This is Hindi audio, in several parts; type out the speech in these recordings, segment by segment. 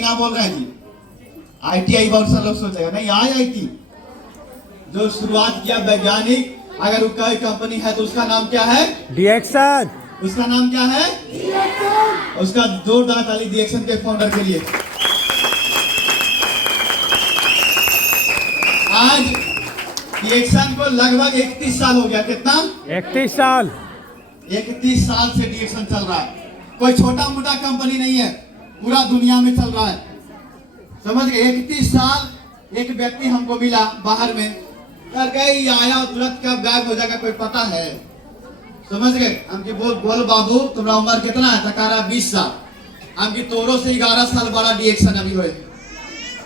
ना बोल रहे हैं जी, ITI बहुत सारे लोग सोचेगा नहीं, IIT जो शुरुआत किया वैज्ञानिक, अगर कोई कंपनी है तो उसका नाम क्या है? डिएक्शन। उसका नाम क्या है? उसका जोरदार ताली डिएक्शन के फाउंडर के लिए। आज डिएक्शन को लगभग 31 साल हो गया। कितना? 31 साल। 31 साल से डिएक्शन चल रहा है। कोई छोटा मोटा कंपनी नहीं है, पूरा दुनिया में चल रहा है। समझ गए? 31 साल एक व्यक्ति हमको मिला बाहर में, कर गई आया तुरंत कब गायब हो जाएगा कोई पता है? समझ गए? हमकी बोल बाबू तुम्हारा उम्र कितना है? तकारा 20 साल। हमकी तोरो से 11 साल बड़ा डिएक्शन अभी हुए,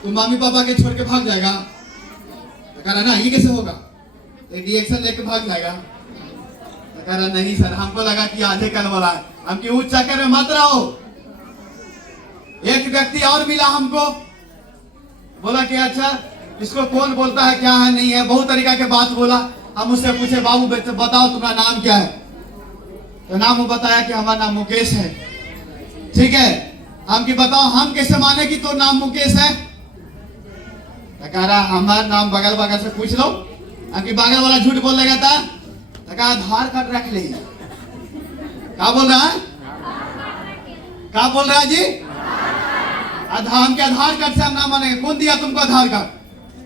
तुम मम्मी पापा के छोड़ के भाग जाएगा? तकारा ना, ये कैसे होगा? डिएक्शन लेके भाग जाएगा? तकारा नहीं सर, हमको लगा कि आधे कल वाला है। हमकी उस चक्कर में मत रहो। एक व्यक्ति और मिला हमको, बोला कि अच्छा इसको कौन बोलता है, क्या है, नहीं है, बहुत तरीका के बात बोला। हम उससे पूछे बाबू बताओ तुम्हारा नाम क्या है? तो नाम वो बताया कि हमारा नाम मुकेश है। ठीक है, हम की बताओ हम कैसे माने कि तो नाम मुकेश है? तो कह रहा हमारा नाम बगल बगल से पूछ लो। हम की बगल वाला झूठ बोल लगा था, तो कहा आधार कार्ड रख ले। क्या बोल रहा है? क्या बोल रहा है जी? हम के आधार कार्ड से हम नाम मानेंगे। कौन दिया तुमको आधार कार्ड?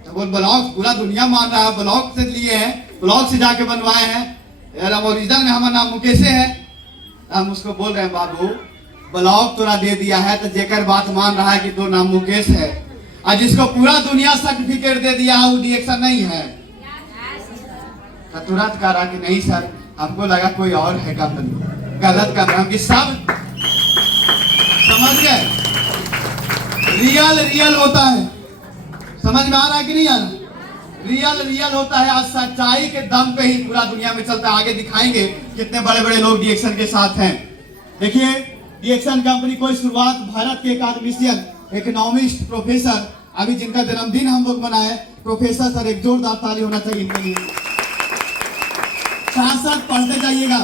तो बोल ब्लॉक, पूरा दुनिया मान रहा है, ब्लॉक से लिए हैं, ब्लॉक से जाके बनवाए हैं यार, हम ओरिजिनल में हमारा नाम मुकेश है। हम उसको बोल रहे हैं बाबू ब्लॉक तोरा दे दिया है तो जेकर बात मान रहा है कि तो नाम मुकेश है, और जिसको पूरा दुनिया सर्टिफिकेट दे दिया है वो डिएक्शन नहीं है। तो तुरंत कह रहा कि नहीं सर, हमको लगा कोई और है कंपनी, गलत कर रहा हूँ। सब समझ गए? रियल होता है। समझ में आ रहा है कि नहीं आ रहा? रियल होता है। आज सच्चाई के दम पे ही पूरा दुनिया में चलता है। आगे दिखाएंगे कितने बड़े बड़े लोग डिएक्शन के साथ हैं। देखिए डिएक्शन कंपनी कोई शुरुआत भारत के एकेडमिशियन, इकोनॉमिस्ट, प्रोफेसर, अभी जिनका जन्मदिन हम लोग मनाए, प्रोफेसर सर, एक जोरदार ताली होना चाहिए इनके लिए। साथ साथ पढ़ते जाइएगा,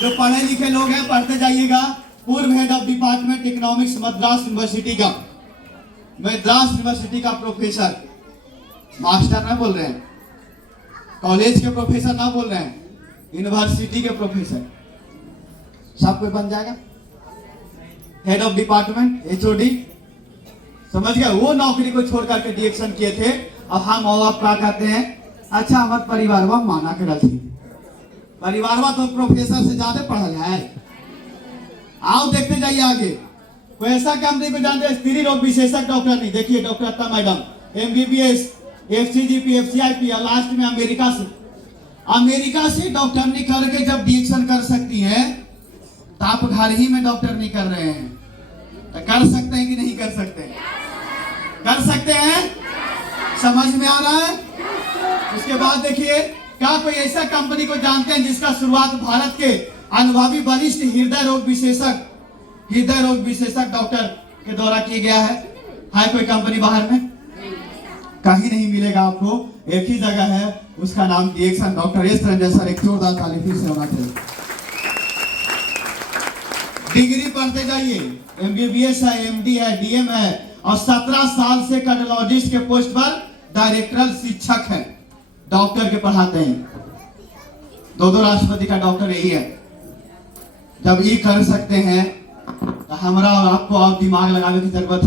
जो पढ़े लिखे लोग हैं पढ़ते जाइएगा। पूर्व head of department economics Madras university का प्रोफेसर, मास्टर ना बोल रहे हैं, कॉलेज के प्रोफेसर ना बोल रहे हैं, यूनिवर्सिटी के प्रोफेसर, सब कोई बन जाएगा। हेड ऑफ डिपार्टमेंट, HOD, समझ गए? वो नौकरी को छोड़ करके डिएक्शन किए थे। अब हम और आप क्या कहते हैं? अच्छा हमारे परिवार माना के रखी, परिवार तो प्रोफेसर से ज्यादा पढ़ल है। आओ देखते जाइए आगे। कोई ऐसा कंपनी को जानते हैं स्त्री रोग विशेषज्ञ डॉक्टर नहीं? देखिए डॉक्टर अत्ता मैडम, MBBS, FCGP, FCIP, और लास्ट में अमेरिका से डॉक्टर नहीं करके जब डिएक्शन कर सकती हैं, तो आप घर ही में डॉक्टर नहीं कर रहे हैं, तो कर सकते हैं कि नहीं कर सकते? कर सकते हैं। समझ में आ रहा है? उसके बाद देखिए, क्या कोई ऐसा कंपनी को जानते हैं जिसका शुरुआत भारत के अनुभवी वरिष्ठ हृदय रोग विशेषज्ञ डॉक्टर के द्वारा किया गया है? कोई कंपनी बाहर में? कहीं नहीं मिलेगा आपको, एक ही जगह है, उसका नाम डिएक्शन। डॉक्टर एस रंजन सर, एक जोरदार ताली फिर से होना चाहिए। डिग्री पढ़ते जाइए, MBBS है, MD है, DM है, और 17 साल से कार्डियोलॉजिस्ट के पोस्ट पर डायरेक्टरल शिक्षक है, डॉक्टर के पढ़ाते हैं। 2 राष्ट्रपति का डॉक्टर यही है। जब ये कर सकते हैं तो हमारा और आपको और दिमाग लगाने की जरूरत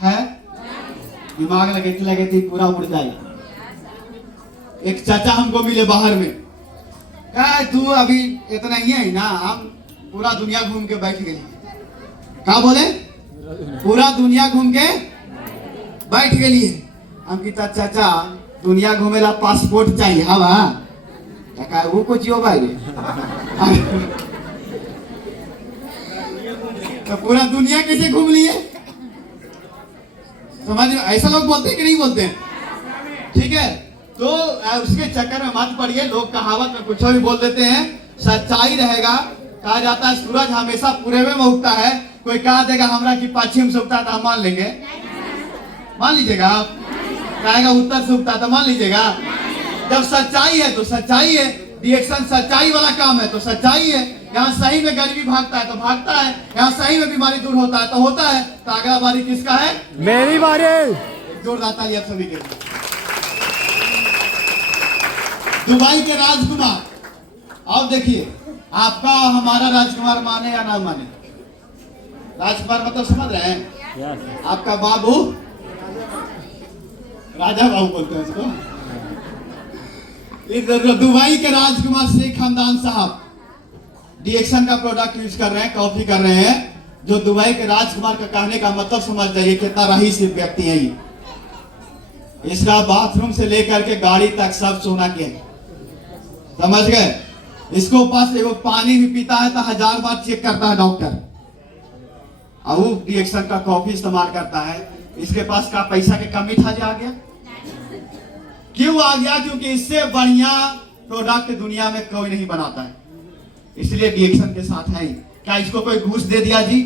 है? दिमाग लगे थी पूरा उड़ जाएगा। एक चाचा हमको मिले बाहर में, कहा तू अभी इतना ही है ना, हम पूरा दुनिया घूम के बैठ गए। क्या बोले? पूरा दुनिया घूम के बैठ गए। हम की चाचा दुनिया घूमेला पासपोर्ट चाहिए? हाँ वो कुछ हो भाई तो पूरा दुनिया कैसे घूम लिए? समझ में? ऐसा लोग बोलते हैं कि नहीं बोलते हैं? ठीक है, तो उसके चक्कर में मत पड़िए। लोग कहावत में कुछ भी बोल देते हैं, सच्चाई रहेगा। कहा जाता है सूरज हमेशा पूर्व में उगता है। कोई कहा देगा हमरा कि पश्चिम से उगता है तो हम मान लेंगे? मान लीजिएगा आप? कहेगा उत्तर से उगता है तो मान लीजिएगा? जब सच्चाई है तो सच्चाई है। डिएक्शन सच्चाई वाला काम है तो सच्चाई है। यहाँ सही में गरीबी भागता है तो भागता है, यहाँ सही में बीमारी दूर होता है तो होता है। तो अगला बारी किसका है? मेरी बारी। जोरदार ताली आप सभी के लिए। दुबई के राजकुमार, अब देखिए आपका हमारा राजकुमार माने या ना माने, राजकुमार मतलब समझ रहे हैं? आपका बाबू राजा बाबू बोलते हैं इसको। दुबई के राजकुमार शेख हमदान साहब डीएक्शन का प्रोडक्ट यूज कर रहे हैं, कॉफी कर रहे हैं। जो दुबई के राजकुमार का कहने का मतलब समझ जाइए कितना रईस व्यक्ति है ये। इसका बाथरूम से लेकर के गाड़ी तक सब सोना के है, समझ गए? इसको पास एगो पानी भी पीता है तो 1000 बार चेक करता है डॉक्टर। अब वो डीएक्शन का कॉफी इस्तेमाल करता है। इसके पास का पैसा की कमी था जो आ गया? क्यों आ गया? क्योंकि इससे बढ़िया प्रोडक्ट दुनिया में कोई नहीं बनाता है, इसलिए डीएक्शन के साथ है। क्या इसको कोई घूस दे दिया जी?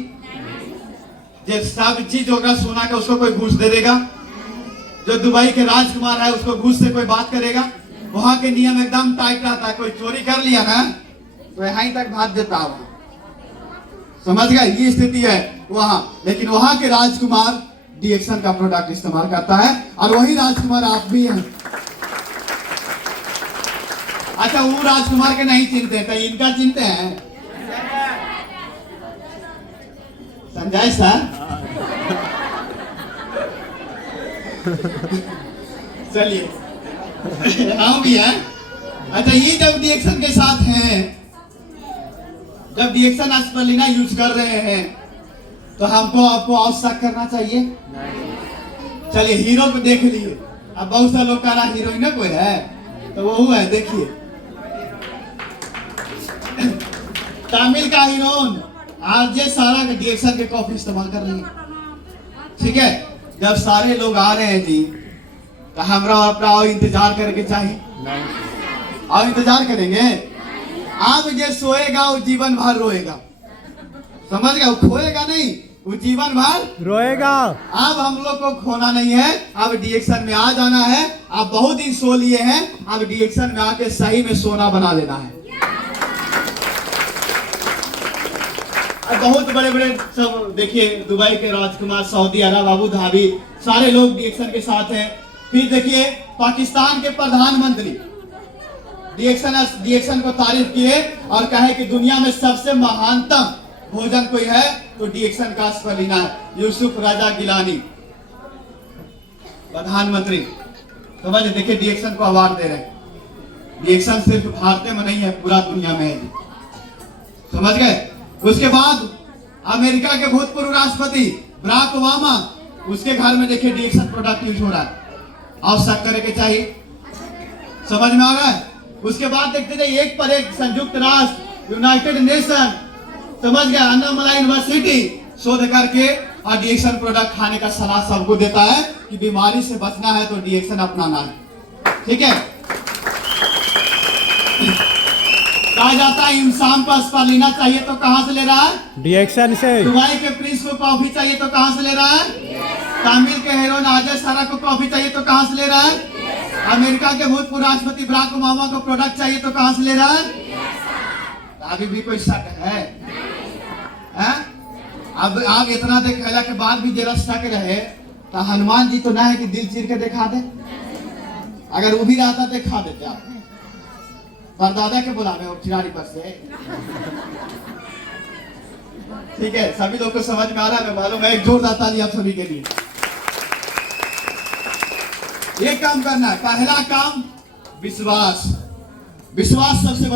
जो सब चीज होगा सोना का उसको कोई घूस दे देगा? जो दुबई के राजकुमार है उसको घूस से कोई बात करेगा? वहां के नियम एकदम टाइट रहता है। कोई चोरी कर लिया ना तो यहीं तक भाग देता है, समझ गए? ये स्थिति है वहां। लेकिन वहां के राजकुमार डीएक्शन का प्रोडक्ट इस्तेमाल करता है और वही राजकुमार आप भी हैं। अच्छा, वो राजकुमार के नहीं चिंते तो इनका चिंते हैं? संजय सर चलिए हम भी हैं। अच्छा, ये जब डीएक्शन के साथ हैं, जब डीएक्शन एस्पिरुलिना यूज कर रहे हैं तो हमको आपको और शक करना चाहिए? चलिए हीरो को देख लिए। अब बहुत सारे लोग कह रहा हीरोइन कोई है तो वो है, देखिए तमिल का हीरोइन आरजे सारा का डीएक्शन के कॉफी इस्तेमाल कर रही है। ठीक है, जब सारे लोग आ रहे हैं जी तो हमरा अपना और इंतजार करके चाहिए? और इंतजार करेंगे? आप जो सोएगा वो जीवन भर रोएगा, समझ गए? वो खोएगा नहीं, वो जीवन भर रोएगा। अब हम लोग को खोना नहीं है, अब डीएक्शन में आ जाना है। आप बहुत दिन सो लिए हैं, अब डीएक्शन में आके सही में सोना बना लेना है। बहुत बड़े बड़े सब देखिए, दुबई के राजकुमार, सऊदी अरब, अबू धाबी, सारे लोग डीएक्शन के साथ हैं। फिर देखिए पाकिस्तान के प्रधानमंत्री डीएक्शन को तारीफ किए और कहे कि दुनिया में सबसे महानतम भोजन कोई है तो डीएक्शन का एस्पिरुलिना है। यूसुफ रजा गिलानी प्रधानमंत्री, समझ देखिए डीएक्शन को अवार्ड दे रहे हैं। डीएक्शन सिर्फ भारत में नहीं है, पूरा दुनिया में है, समझ गए? उसके बाद अमेरिका के भूतपूर्व राष्ट्रपति बराक ओबामा, उसके घर में देखिए डीएक्शन प्रोडक्ट यूज हो रहा है। आवश्यक करे के चाहिए, समझ में आ रहा है? उसके बाद देखते जाइए एक पर एक संयुक्त राष्ट्र, यूनाइटेड नेशन, समझ गया, अन्नामलाई यूनिवर्सिटी शोध करके और डीएक्शन प्रोडक्ट खाने का सलाह सबको देता है कि बीमारी से बचना है तो डीएक्शन अपनाना है। ठीक है, कहा जाता है इंसान को एस्पिरुलिना चाहिए तो कहां से ले रहा है? डीएक्शन से। दुबई के प्रिंस को कॉफी चाहिए तो कहां से ले रहा है? तमिल के हीरोइन अजय सारा को कॉफी चाहिए तो कहां से ले रहा है? अमेरिका के भूतपूर्व राष्ट्रपति बराक ओबामा को प्रोडक्ट चाहिए तो कहां से ले रहा है? अभी भी कोई शक है? अब आप इतना दिखाने के बाद भी जरा शक रहे तो हनुमान जी तो ना है कि दिल चीर के दिखा दे। अगर वो भी रहता तो दिखा देते आप, परदादा के बुलावे और चिरारी पर से। ठीक है, सभी लोग को समझ में आ रहा है, मैं मालूम है। एक जोरदार ताली आप सभी के लिए। एक काम करना है, पहला काम विश्वास। विश्वास सबसे